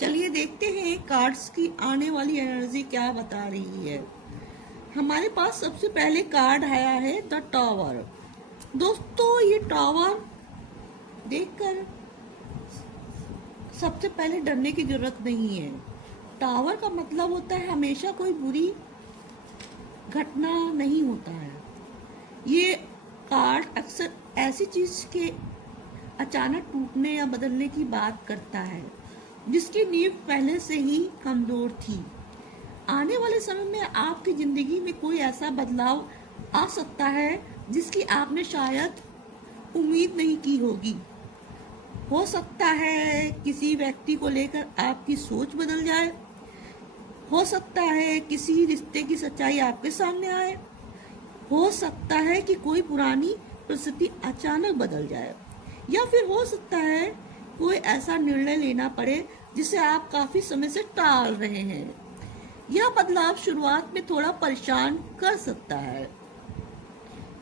चलिए देखते हैं कार्ड्स की आने वाली एनर्जी क्या बता रही है। हमारे पास सबसे पहले कार्ड आया है द टावर। दोस्तों ये टावर देखकर सबसे पहले डरने की जरूरत नहीं है। टावर का मतलब होता है हमेशा कोई बुरी घटना नहीं होता है। ये कार्ड अक्सर ऐसी चीज के अचानक टूटने या बदलने की बात करता है जिसकी नींव पहले से ही कमजोर थी। आने वाले समय में आपकी जिंदगी में कोई ऐसा बदलाव आ सकता है जिसकी आपने शायद उम्मीद नहीं की होगी। हो सकता है किसी व्यक्ति को लेकर आपकी सोच बदल जाए, हो सकता है किसी रिश्ते की सच्चाई आपके सामने आए, हो सकता है कि कोई पुरानी परिस्थिति अचानक बदल जाए, या फिर हो सकता है कोई ऐसा निर्णय लेना पड़े जिसे आप काफी समय से टाल रहे हैं। यह बदलाव शुरुआत में थोड़ा परेशान कर सकता है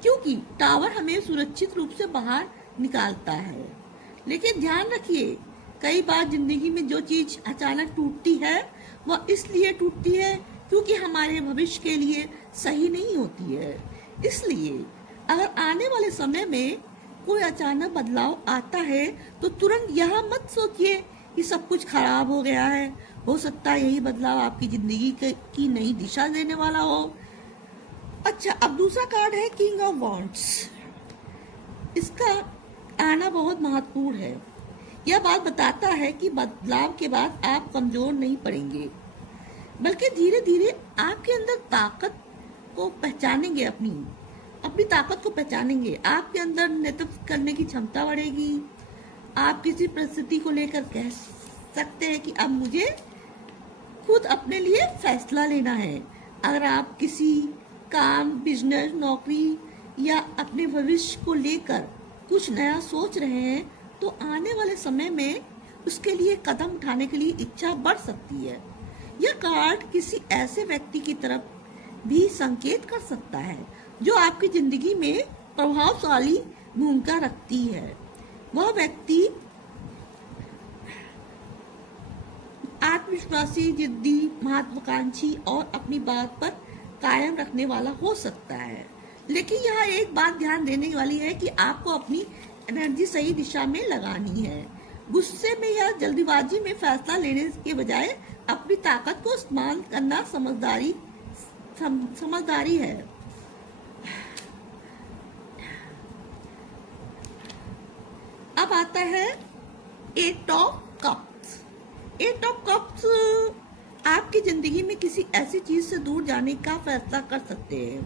क्योंकि टावर हमें सुरक्षित रूप से बाहर निकालता है। लेकिन ध्यान रखिए, कई बार जिंदगी में जो चीज अचानक टूटती है वह इसलिए टूटती है क्योंकि हमारे भविष्य के लिए सही नहीं होती है। इसलिए अगर आने वाले समय में कोई अचानक बदलाव आता है तो तुरंत यह मत सोचिए कि सब कुछ खराब हो गया है। हो सकता है यही बदलाव आपकी जिंदगी की नई दिशा देने वाला हो। अच्छा, अब दूसरा कार्ड है किंग ऑफ वॉन्ड्स। इसका आना बहुत महत्वपूर्ण है। यह बात बताता है कि बदलाव के बाद आप कमजोर नहीं पड़ेंगे, बल्कि धीरे धीरे आपके अंदर ताकत को पहचानेंगे, अपनी ताकत को पहचानेंगे। आपके अंदर नेतृत्व करने की क्षमता बढ़ेगी। आप किसी परिस्थिति को लेकर कह सकते हैं कि अब मुझे खुद अपने लिए फैसला लेना है। अगर आप किसी काम, बिजनेस, नौकरी या अपने भविष्य को लेकर कुछ नया सोच रहे हैं तो आने वाले समय में उसके लिए कदम उठाने के लिए इच्छा बढ़ सकती है। यह कार्ड किसी ऐसे व्यक्ति की तरफ भी संकेत कर सकता है जो आपकी जिंदगी में प्रभावशाली भूमिका रखती है। वह व्यक्ति आत्मविश्वासी, जिद्दी, महत्वाकांक्षी और अपनी बात पर कायम रखने वाला हो सकता है। लेकिन यहाँ एक बात ध्यान देने वाली है कि आपको अपनी एनर्जी सही दिशा में लगानी है। गुस्से में या जल्दीबाजी में फैसला लेने के बजाय अपनी ताकत को इस्तेमाल करना समझदारी है। अब आता है eight of cups. Eight of cups आपकी जिंदगी में किसी ऐसी चीज से दूर जाने का फैसला कर सकते हैं।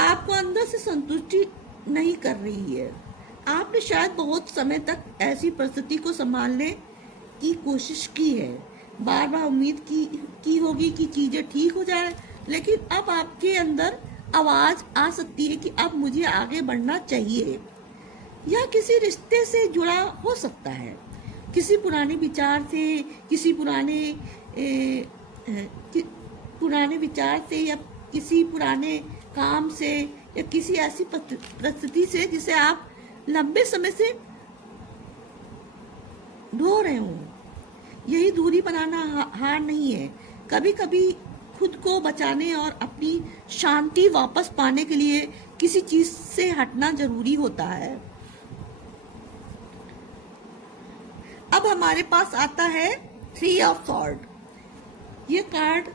आपको अंदर से संतुष्टि नहीं कर रही है। आपने शायद बहुत समय तक ऐसी परिस्थिति को संभालने की कोशिश की है, बार बार उम्मीद की होगी कि चीजें ठीक हो जाए, लेकिन अब आपके अंदर आवाज आ सकती है कि अब मुझे आगे बढ़ना चाहिए। यह किसी रिश्ते से जुड़ा हो सकता है, किसी पुराने विचार से, किसी पुराने विचार से, या किसी पुराने काम से, या किसी ऐसी परिस्थिति से जिसे आप लंबे समय से ढो रहे हो। यही दूरी बनाना हार नहीं है। कभी कभी खुद को बचाने और अपनी शांति वापस पाने के लिए किसी चीज से हटना जरूरी होता है। अब हमारे पास आता है थ्री ऑफ सॉर्ड। ये कार्ड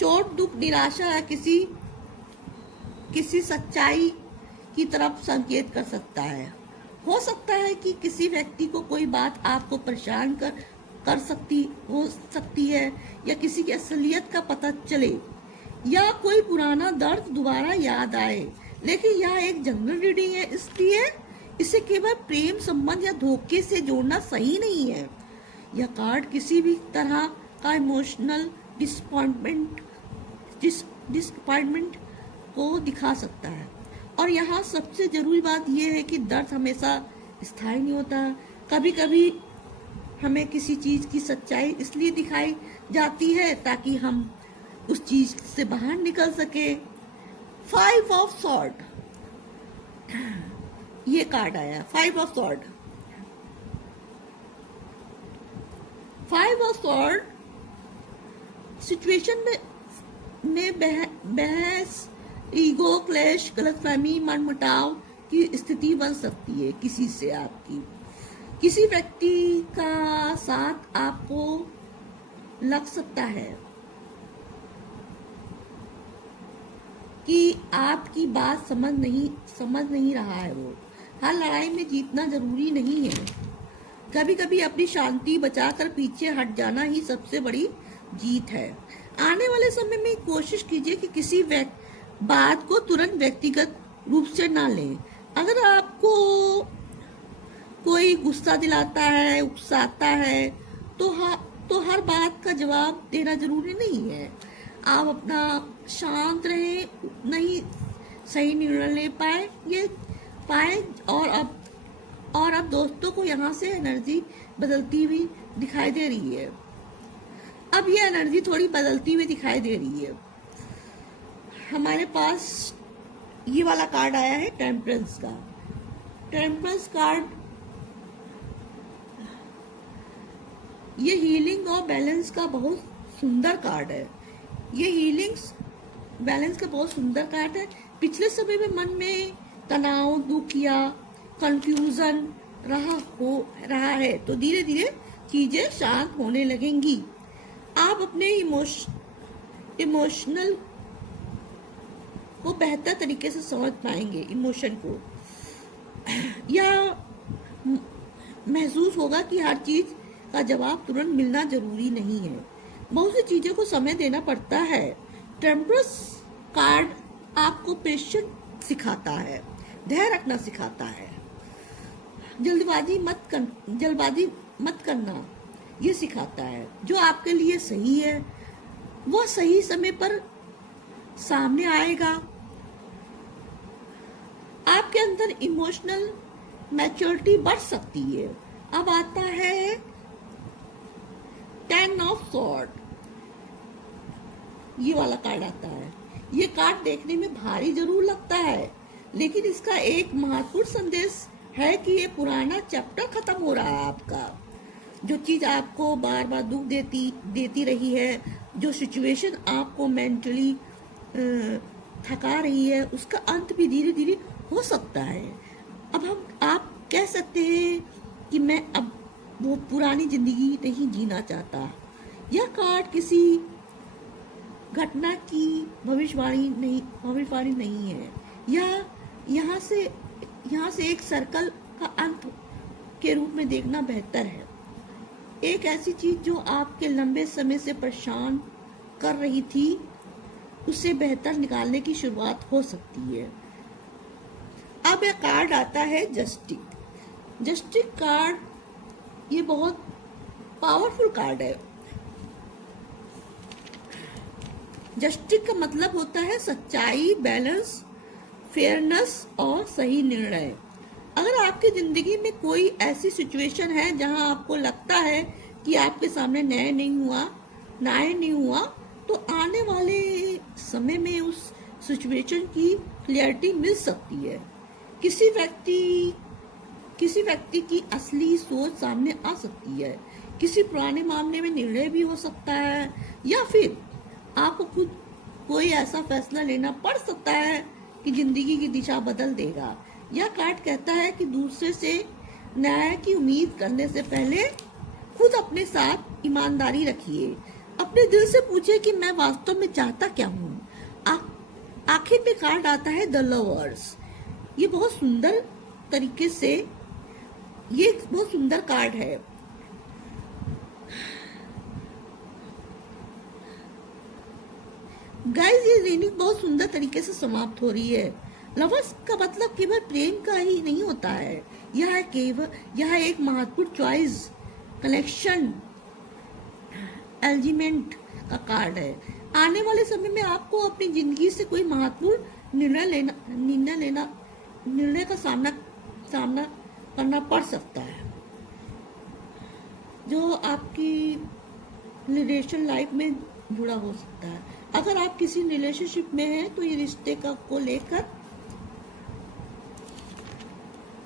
चोट, दुख, निराशा या किसी सच्चाई की तरफ संकेत कर सकता है। हो सकता है कि किसी व्यक्ति को कोई बात आपको परेशान कर सकती है, या किसी की असलियत का पता चले, या कोई पुराना दर्द दोबारा याद आए। लेकिन यह एक जनरल रीडिंग है, इसलिए इसे केवल प्रेम संबंध या धोखे से जोड़ना सही नहीं है। यह कार्ड किसी भी तरह का इमोशनल डिसअपॉइंटमेंट को दिखा सकता है। और यहाँ सबसे जरूरी बात यह है कि दर्द हमेशा स्थायी नहीं होता। कभी कभी हमें किसी चीज की सच्चाई इसलिए दिखाई जाती है ताकि हम उस चीज से बाहर निकल सके। फाइव ऑफ सॉर्ड ये कार्ड आया, five of sword. Five of sword situation में बहस, ईगो क्लैश, गलतफहमी, मनमुटाव की स्थिति बन सकती है किसी से आपकी। किसी व्यक्ति का साथ आपको लग सकता है कि आपकी बात समझ नहीं रहा है वो। हर लड़ाई में जीतना जरूरी नहीं है। कभी कभी अपनी शांति बचाकर पीछे हट जाना ही सबसे बड़ी जीत है। आने वाले समय में कोशिश कीजिए कि किसी बात को तुरंत व्यक्तिगत रूप से ना लें। अगर आपको कोई गुस्सा दिलाता है, उकसाता है, तो हर बात का जवाब देना जरूरी नहीं है। आप अपना शांत रहें, नहीं सही निर्णय ले पाए और अब दोस्तों को यहाँ से एनर्जी बदलती हुई दिखाई दे रही है। अब ये एनर्जी थोड़ी बदलती हुई दिखाई दे रही है। हमारे पास ये वाला कार्ड आया है टेम्परेंस का। टेम्परेंस कार्ड ये हीलिंग और बैलेंस का बहुत सुंदर कार्ड है। ये हीलिंग्स बैलेंस का बहुत सुंदर कार्ड है। पिछले समय में मन में तनाव, दुख या कंफ्यूजन रहा है, तो धीरे धीरे चीजें शांत होने लगेंगी। आप अपने इमोशनल को बेहतर तरीके से समझ पाएंगे। इमोशन को या महसूस होगा कि हर चीज का जवाब तुरंत मिलना जरूरी नहीं है। बहुत सी चीजों को समय देना पड़ता है। टेम्परेंस कार्ड आपको पेशेंस सिखाता है, धैर्य रखना सिखाता है, जल्दबाजी मत करना ये सिखाता है। जो आपके लिए सही है वह सही समय पर सामने आएगा। आपके अंदर इमोशनल मैच्योरिटी बढ़ सकती है। अब आता है 10 ऑफ सॉर्ड। ये वाला कार्ड आता है। ये कार्ड देखने में भारी जरूर लगता है, लेकिन इसका एक महत्वपूर्ण संदेश है कि ये पुराना चैप्टर खत्म हो रहा है आपका। जो चीज आपको बार बार दुख देती रही है, जो सिचुएशन आपको मेंटली थका रही है, उसका अंत भी धीरे धीरे हो सकता है। अब आप कह सकते हैं कि मैं अब वो पुरानी जिंदगी नहीं जीना चाहता। यह कार्ड किसी घटना की भविष्यवाणी नहीं है। यह यहाँ से एक सर्कल का अंत के रूप में देखना बेहतर है। एक ऐसी चीज जो आपके लंबे समय से परेशान कर रही थी, उससे बेहतर निकालने की शुरुआत हो सकती है। अब यह कार्ड आता है जस्टिस कार्ड। ये बहुत पावरफुल कार्ड है। जस्टिस का मतलब होता है सच्चाई, बैलेंस, फेयरनेस और सही निर्णय। अगर आपकी जिंदगी में कोई ऐसी सिचुएशन है जहां आपको लगता है कि आपके सामने न्याय नहीं हुआ, तो आने वाले समय में उस सिचुएशन की क्लियरिटी मिल सकती है। किसी व्यक्ति की असली सोच सामने आ सकती है। किसी पुराने मामले में निर्णय भी हो सकता है, या फिर आपको खुद कोई ऐसा फैसला लेना पड़ सकता है कि जिंदगी की दिशा बदल देगा। यह कार्ड कहता है कि दूसरे से न्याय की उम्मीद करने से पहले खुद अपने साथ ईमानदारी रखिए। अपने दिल से पूछिए कि मैं वास्तव में चाहता क्या हूँ। आखिर में कार्ड आता है द लवर्स। ये बहुत सुंदर तरीके से ये बहुत सुंदर कार्ड है। गाइस, ये रीडिंग बहुत सुंदर तरीके से समाप्त हो रही है। लवर्स का मतलब केवल प्रेम का ही नहीं होता है। यह एक महत्वपूर्ण चॉइस, कनेक्शन, एलिमेंट का कार्ड है। आने वाले समय में आपको अपनी जिंदगी से कोई महत्वपूर्ण निर्णय का सामना करना पड़ सकता है, जो आपकी रिलेशन लाइफ में जुड़ा हो सकता है। अगर आप किसी रिलेशनशिप में हैं तो ये रिश्ते को लेकर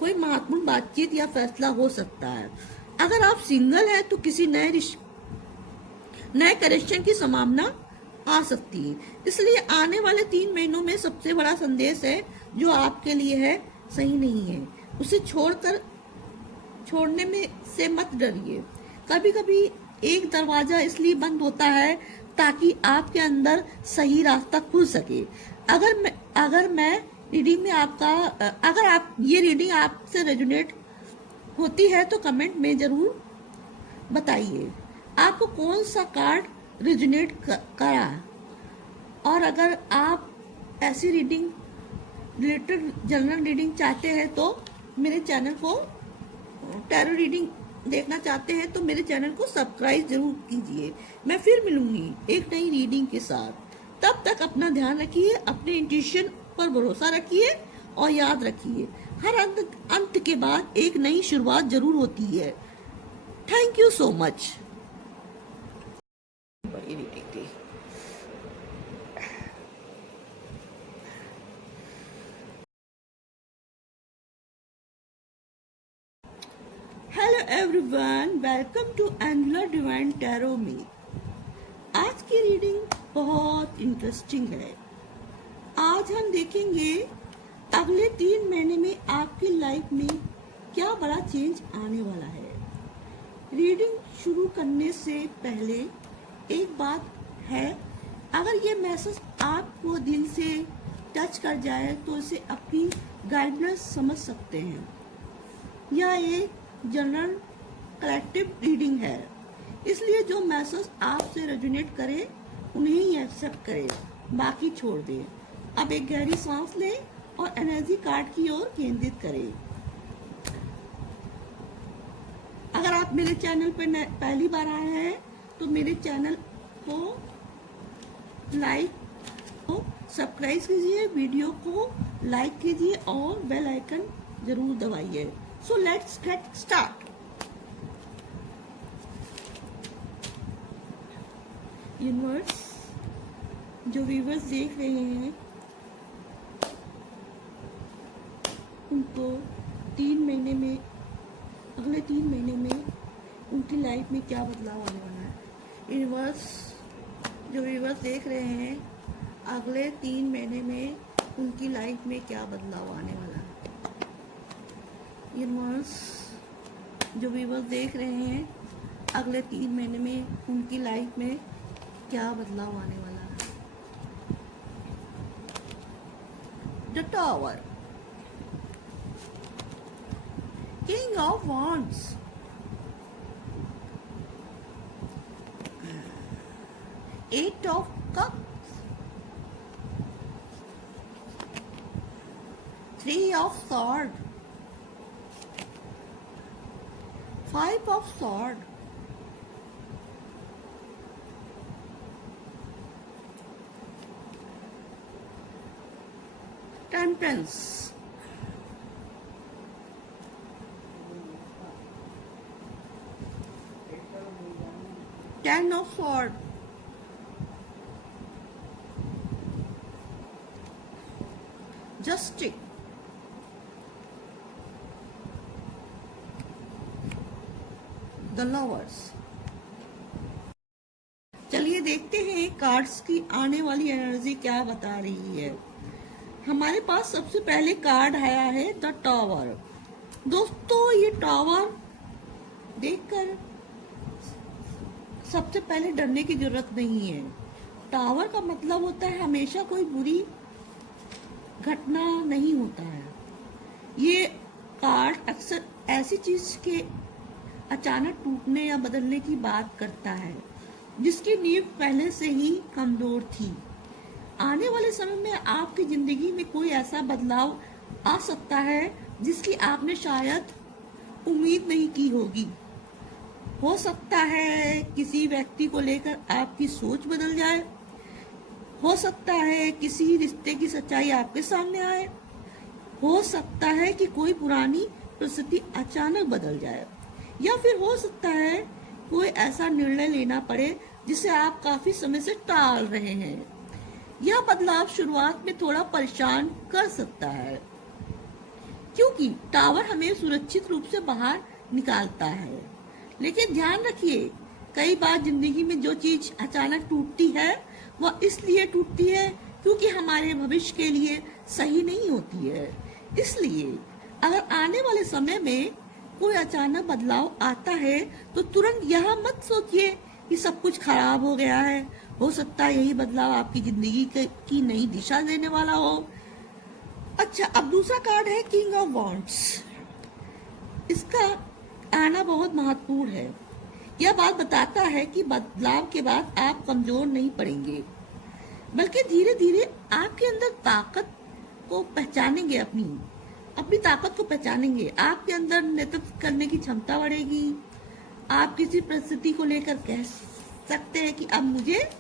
कोई महत्वपूर्ण बातचीत या फैसला हो सकता है। अगर आप सिंगल हैं तो किसी नए नए करेक्शन की संभावना आ सकती है। इसलिए आने वाले 3 महीनों में सबसे बड़ा संदेश है जो आपके लिए है सही नहीं है, उसे छोड़ने में से मत डरिए। कभी कभी एक दरवाजा इसलिए बंद होता है ताकि आपके अंदर सही रास्ता खुल सके। अगर मैं रीडिंग में अगर आप ये रीडिंग आपसे रेजोनेट होती है तो कमेंट में जरूर बताइए आपको कौन सा कार्ड रेजोनेट करा। और अगर आप ऐसी रीडिंग रिलेटेड जनरल रीडिंग चाहते हैं तो मेरे चैनल को टैरो रीडिंग देखना चाहते हैं तो मेरे चैनल को सब्सक्राइब जरूर कीजिए। मैं फिर मिलूंगी एक नई रीडिंग के साथ। तब तक अपना ध्यान रखिए, अपने इंट्यूशन पर भरोसा रखिए और याद रखिए हर अंत के बाद एक नई शुरुआत जरूर होती है। Thank you so much. Hello everyone, welcome to Angular Divine Tarot में। आज की रीडिंग बहुत इंटरेस्टिंग है। आज हम देखेंगे अगले 3 महीने में आपकी लाइफ में क्या बड़ा चेंज आने वाला है। रीडिंग शुरू करने से पहले एक बात है, अगर ये मैसेज आपको दिल से टच कर जाए तो इसे अपनी गाइडेंस समझ सकते हैं। यह एक जनरल कलेक्टिव रीडिंग है, इसलिए जो मैसेज आपसे रेजोनेट करे उन्हें ही एक्सेप्ट करें, बाकी छोड़ दें। अब एक गहरी सांस लें और एनर्जी कार्ड की ओर केंद्रित करें। अगर आप मेरे चैनल पर पहली बार आए हैं तो मेरे चैनल को सब्सक्राइब कीजिए, वीडियो को लाइक कीजिए और बेल आइकन जरूर दबाइए। So let's get start. Universe, जो व्यूवर्स देख रहे हैं उनको 3 महीने में, अगले 3 महीने में उनकी लाइफ में क्या बदलाव आने वाला है। यूनिवर्स, जो व्यूवर्स देख रहे हैं अगले 3 महीने में उनकी लाइफ में क्या बदलाव आने वाला है। यूनिवर्स, जो व्यूवर्स देख रहे हैं अगले 3 महीने में उनकी लाइफ में क्या बदलाव आने वाला है। The tower, king of wands, eight of cups, 3 of sword, 5 of sword, temperance, 10 of sword, justice, the lovers. चलिए देखते हैं कार्ड्स की आने वाली एनर्जी क्या बता रही है। हमारे पास सबसे पहले कार्ड आया है द टावर। दोस्तों, ये टावर देखकर सबसे पहले डरने की जरूरत नहीं है। टावर का मतलब होता है हमेशा कोई बुरी घटना नहीं होता है। ये कार्ड अक्सर ऐसी चीज के अचानक टूटने या बदलने की बात करता है जिसकी नींव पहले से ही कमजोर थी। आने वाले समय में आपकी जिंदगी में कोई ऐसा बदलाव आ सकता है जिसकी आपने शायद उम्मीद नहीं की होगी। हो सकता है किसी व्यक्ति को लेकर आपकी सोच बदल जाए, हो सकता है किसी रिश्ते की सच्चाई आपके सामने आए, हो सकता है कि कोई पुरानी परिस्थिति अचानक बदल जाए, या फिर हो सकता है कोई ऐसा निर्णय लेना पड़े जिसे आप काफी समय से टाल रहे हैं। यह बदलाव शुरुआत में थोड़ा परेशान कर सकता है क्योंकि टावर हमें सुरक्षित रूप से बाहर निकालता है, लेकिन ध्यान रखिए कई बार जिंदगी में जो चीज अचानक टूटती है वह इसलिए टूटती है क्योंकि हमारे भविष्य के लिए सही नहीं होती है। इसलिए अगर आने वाले समय में कोई अचानक बदलाव आता है तो तुरंत यह मत सोचिए कि सब कुछ खराब हो गया है। हो सकता है यही बदलाव आपकी जिंदगी की नई दिशा देने वाला हो। अच्छा, अब दूसरा कार्ड है किंग ऑफ वॉन्ड्स। इसका आना बहुत महत्वपूर्ण है। यह बात बताता है कि बदलाव के बाद आप कमजोर नहीं पड़ेंगे, बल्कि धीरे धीरे आपके अंदर ताकत को पहचानेंगे, अपनी ताकत को पहचानेंगे। आपके अंदर नेतृत्व करने की क्षमता बढ़ेगी। आप किसी परिस्थिति को लेकर कह सकते हैं कि अब मुझे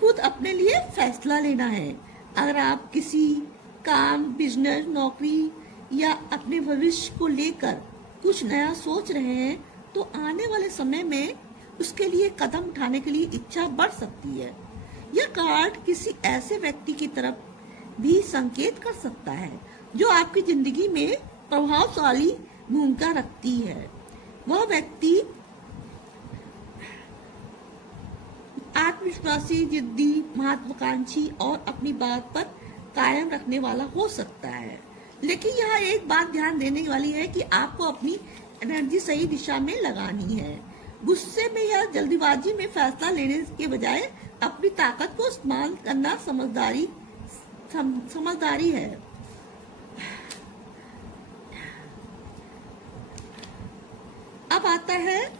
खुद अपने लिए फैसला लेना है। अगर आप किसी काम, बिजनेस, नौकरी या अपने भविष्य को लेकर कुछ नया सोच रहे हैं तो आने वाले समय में उसके लिए कदम उठाने के लिए इच्छा बढ़ सकती है। यह कार्ड किसी ऐसे व्यक्ति की तरफ भी संकेत कर सकता है जो आपकी जिंदगी में प्रभावशाली भूमिका रखती है। वह व्यक्ति आत्मविश्वासी, जिद्दी, महत्वाकांक्षी और अपनी बात पर कायम रखने वाला हो सकता है। लेकिन यहाँ एक बात ध्यान देने वाली है कि आपको अपनी एनर्जी सही दिशा में लगानी है। गुस्से में या जल्दीबाजी में फैसला लेने के बजाय अपनी ताकत को इस्तेमाल करना समझदारी है। अब आता है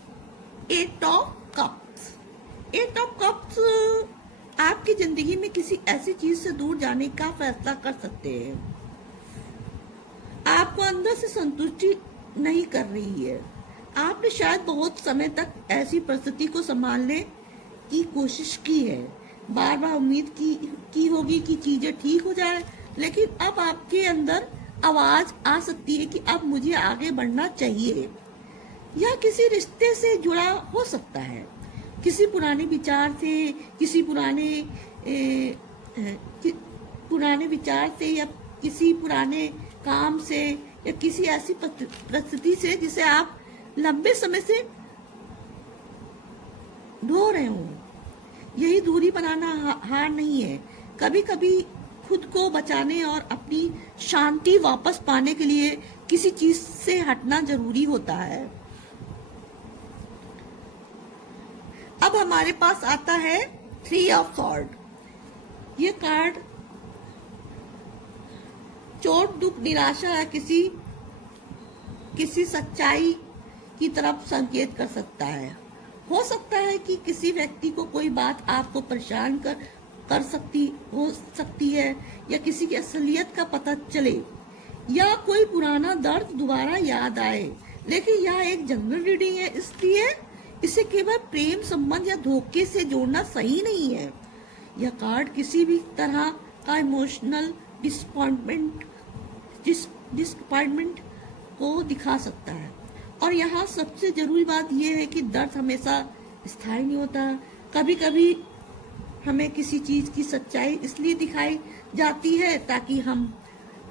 eight of cups. Eight of cups आपकी जिंदगी में किसी ऐसी चीज से दूर जाने का फैसला कर सकते हैं। आपको अंदर से संतुष्टि नहीं कर रही है। आपने शायद बहुत समय तक ऐसी परिस्थिति को संभालने की कोशिश की है, बार बार उम्मीद की होगी कि चीजें ठीक हो जाए, लेकिन अब आपके अंदर आवाज आ सकती है कि अब मुझे आगे बढ़ना चाहिए। यह किसी रिश्ते से जुड़ा हो सकता है, किसी पुराने विचार से, किसी पुराने विचार से, या किसी पुराने काम से, या किसी ऐसी परिस्थिति से जिसे आप लंबे समय से ढो रहे हो। यही दूरी बनाना हार नहीं है। कभी कभी खुद को बचाने और अपनी शांति वापस पाने के लिए किसी चीज से हटना जरूरी होता है। अब हमारे पास आता है थ्री ऑफ सॉर्ड। ये कार्ड चोट, दुख, निराशा या किसी सच्चाई की तरफ संकेत कर सकता है। हो सकता है कि किसी व्यक्ति को कोई बात आपको परेशान कर सकती है, या किसी की असलियत का पता चले, या कोई पुराना दर्द दोबारा याद आए। लेकिन यह एक जनरल रीडिंग है, इसलिए इसे केवल प्रेम संबंध या धोखे से जोड़ना सही नहीं है। यह कार्ड किसी भी तरह का इमोशनल डिसअपॉइंटमेंट को दिखा सकता है। और यहाँ सबसे जरूरी बात यह है कि दर्द हमेशा स्थायी नहीं होता। कभी कभी हमें किसी चीज की सच्चाई इसलिए दिखाई जाती है ताकि हम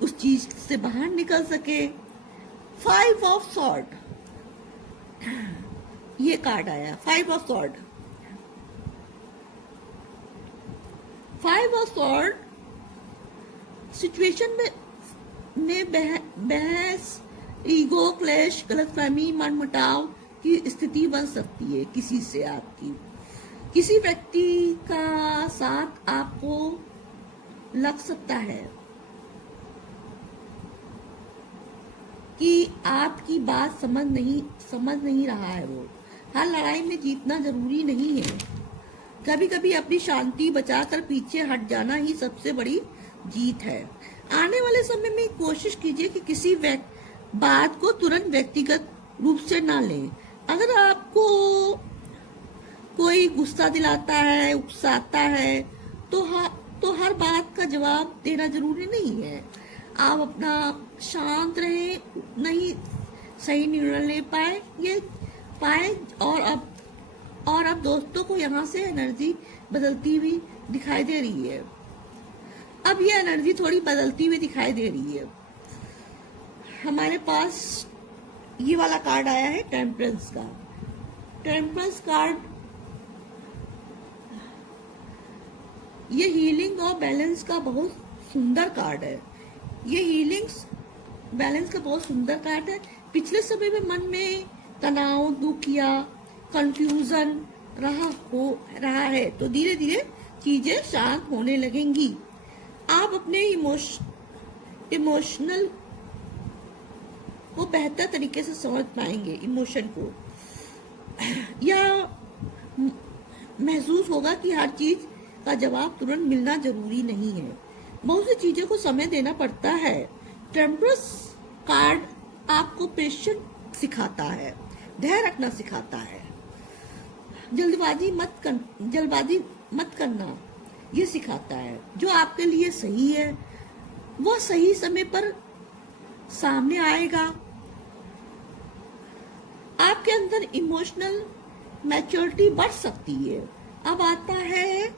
उस चीज से बाहर निकल सके। फाइव ऑफ सॉर्ड, ये कार्ड आया, five of sword. Five of sword situation में बहस, ईगो क्लैश, गलतफहमी, मनमुटाव की स्थिति बन सकती है। किसी से आपकी किसी व्यक्ति का साथ आपको लग सकता है कि आपकी बात समझ नहीं रहा है। वो हर लड़ाई में जीतना जरूरी नहीं है। कभी कभी अपनी शांति बचाकर पीछे हट जाना ही सबसे बड़ी जीत है। आने वाले समय में कोशिश कीजिए कि किसी बात को तुरंत व्यक्तिगत रूप से ना लें। अगर आपको कोई गुस्सा दिलाता है, उकसाता है, तो हर बात का जवाब देना जरूरी नहीं है। आप अपना शांत रहे, नहीं सही निर्णय ले पाए और अब दोस्तों को यहाँ से एनर्जी बदलती हुई दिखाई दे रही है। अब ये एनर्जी थोड़ी बदलती हुई दिखाई दे रही है। हमारे पास ये वाला कार्ड आया है टेम्परेंस का। टेम्परस कार्ड ये हीलिंग और बैलेंस का बहुत सुंदर कार्ड है। ये हीलिंग्स बैलेंस का बहुत सुंदर कार्ड है। पिछले समय में मन में तनाव, दुख या कंफ्यूजन रहा है तो धीरे धीरे चीजें शांत होने लगेंगी। आप अपने इमोशनल को बेहतर तरीके से समझ पाएंगे। इमोशन को या महसूस होगा कि हर चीज का जवाब तुरंत मिलना जरूरी नहीं है। बहुत सी चीजों को समय देना पड़ता है। टेम्परस कार्ड आपको पेशेंस सिखाता है, धैर्य रखना सिखाता है। जल्दबाजी मत करना ये सिखाता है। जो आपके लिए सही है वह सही समय पर सामने आएगा। आपके अंदर इमोशनल मैच्योरिटी बढ़ सकती है। अब आता है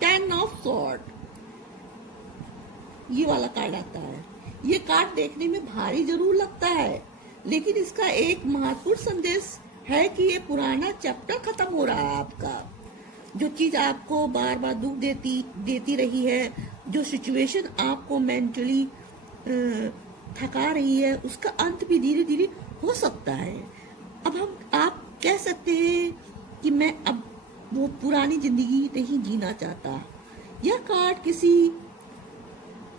10 ऑफ सॉर्ड, ये वाला कार्ड आता है। ये कार्ड देखने में भारी जरूर लगता है, लेकिन इसका एक महत्वपूर्ण संदेश है कि ये पुराना चैप्टर खत्म हो रहा है आपका। जो चीज आपको बार बार दुख देती रही है, जो सिचुएशन आपको मेंटली थका रही है, उसका अंत भी धीरे धीरे हो सकता है। अब आप कह सकते हैं कि मैं अब वो पुरानी जिंदगी नहीं जीना चाहता। यह कार्ड किसी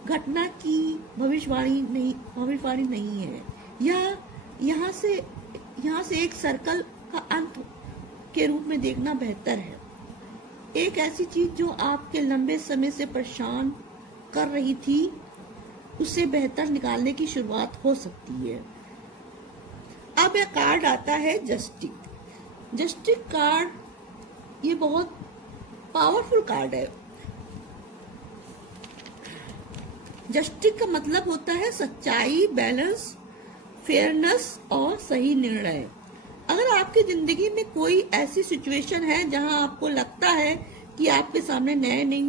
घटना की भविष्यवाणी नहीं है। यह यहाँ से एक सर्कल का अंत के रूप में देखना बेहतर है। एक ऐसी चीज जो आपके लंबे समय से परेशान कर रही थी, उससे बेहतर निकालने की शुरुआत हो सकती है। अब यह कार्ड आता है जस्टिस कार्ड। ये बहुत पावरफुल कार्ड है। जस्टिस का मतलब होता है सच्चाई, बैलेंस, फेयरनेस और सही निर्णय। अगर आपकी जिंदगी में कोई ऐसी सिचुएशन है जहां आपको लगता है कि आपके सामने न्याय नहीं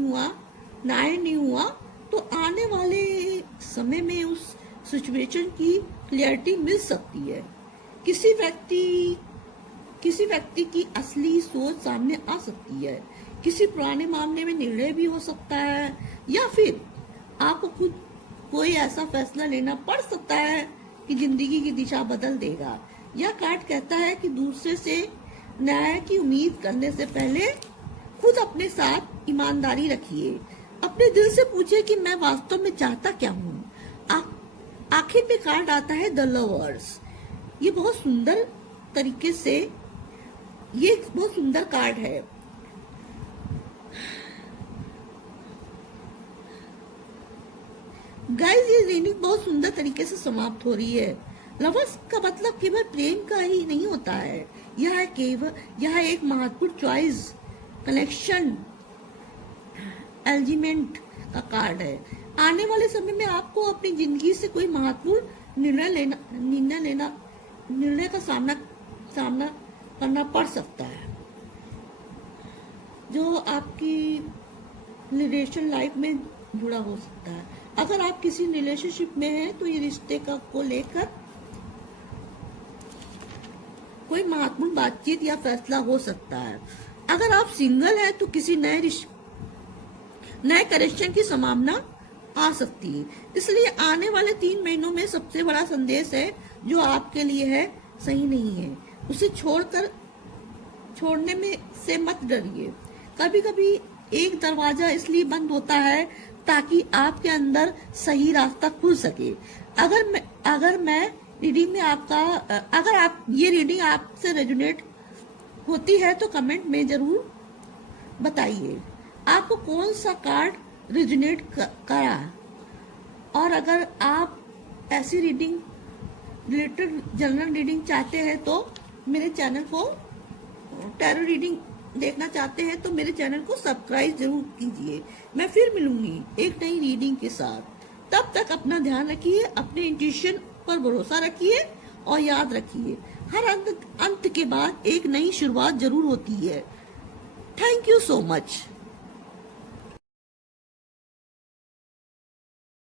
हुआ, तो आने वाले समय में उस सिचुएशन की क्लियरिटी मिल सकती है। किसी व्यक्ति की असली सोच सामने आ सकती है। किसी पुराने मामले में निर्णय भी हो सकता है, या फिर आपको खुद कोई ऐसा फैसला लेना पड़ सकता है कि जिंदगी की दिशा बदल देगा। यह कार्ड कहता है कि दूसरे से न्याय की उम्मीद करने से पहले खुद अपने साथ ईमानदारी रखिए। अपने दिल से पूछिए कि मैं वास्तव में चाहता क्या हूँ। आखिर में कार्ड आता है द लवर्स। ये बहुत सुंदर तरीके से ये बहुत सुंदर कार्ड है। गाइस, ये रीडिंग बहुत सुंदर तरीके से समाप्त हो रही है। लवर्स का मतलब केवल प्रेम का ही नहीं होता है। यह एक महत्वपूर्ण चॉइस, कनेक्शन, एलिमेंट का कार्ड है। आने वाले समय में आपको अपनी जिंदगी से कोई महत्वपूर्ण निर्णय का सामना करना पड़ सकता है, जो आपकी रिलेशन लाइफ में जुड़ा हो सकता है। अगर आप किसी रिलेशनशिप में हैं तो ये रिश्ते को लेकर कोई महत्वपूर्ण बातचीत या फैसला हो सकता है। अगर आप सिंगल हैं तो किसी नए कनेक्शन की संभावना आ सकती है। इसलिए आने वाले 3 महीनों में सबसे बड़ा संदेश है, जो आपके लिए है सही नहीं है, उसे छोड़ने में से मत डरिए। कभी कभी एक दरवाजा इसलिए बंद होता है ताकि आपके अंदर सही रास्ता खुल सके। अगर ये रीडिंग आपसे रेजोनेट होती है तो कमेंट में जरूर बताइए आपको कौन सा कार्ड रेजोनेट करा। और अगर आप ऐसी रीडिंग रिलेटेड जनरल रीडिंग चाहते हैं तो मेरे चैनल को टैरो रीडिंग देखना चाहते हैं तो मेरे चैनल को सब्सक्राइब जरूर कीजिए। मैं फिर मिलूंगी एक नई रीडिंग के साथ। तब तक अपना ध्यान रखिए, अपने इंट्यूशन पर भरोसा रखिए और याद रखिए, हर अंत के बाद एक नई शुरुआत जरूर होती है। Thank you so much.